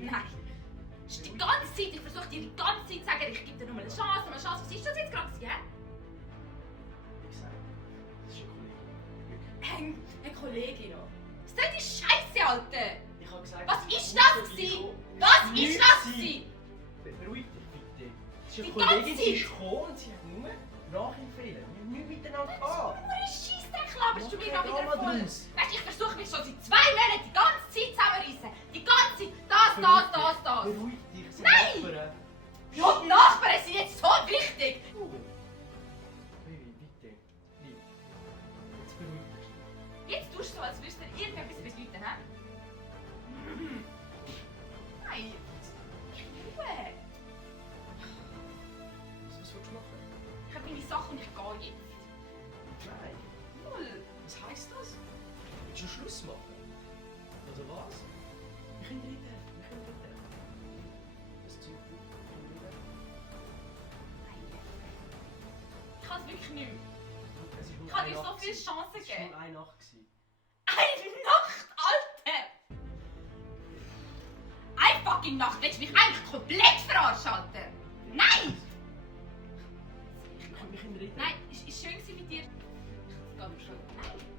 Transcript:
Nein. Das ist die ganze Zeit, ich versuche dir die ganze Zeit zu sagen, ich gebe dir nur eine Chance, eine Chance. Was ist das jetzt gerade, hä? Wie gesagt, das ist ein Kollege. Eine Kollegin noch. Was soll die Scheiße, Alter? Ich habe gesagt, Was ich ist muss das vorbeikommen. gewesen? Was Nichts ist das sein. gewesen? Beruhig dich bitte. Das ist eine Die Kollegin, ganze sie ist gekommen und sie hat nur Nachempfehlen. Wir haben nichts miteinander gehabt. Nur ein Scheissdreck laberst du mir Mach gerade kein wieder Drama voll. draus. Weißt du, ich versuche mich schon seit 2 Monaten die ganze Zeit zusammenreißen. Die ganze Zeit. Das. Beruhig dich, es sind Nein! Nachbarn. Ja, die Nachbarn sind jetzt so wichtig. Baby, bitte. Lieb. Jetzt beruhig dich. Jetzt tust du so, als würdest du dir irgendetwas bedeuten, hä? Nein. Ich will Ruhe. Was willst du machen? Ich habe meine Sachen und ich gehe jetzt. Nein. Null. Was heisst das? Willst du Schluss machen? Oder was? Wir können reden. Das Zeug gut. Nein. Ich kann es wirklich nicht mehr. Es ist nur Ich habe eine dir so Nacht viele gewesen. Chancen Es war gegeben. nur eine Nacht gewesen. Eine Nacht, Alter! Eine fucking Nacht willst du mich eigentlich komplett verarschen, Alter! Nein! Wir können reden. Nein, es war schön mit dir. Ich gehe schon. Nein!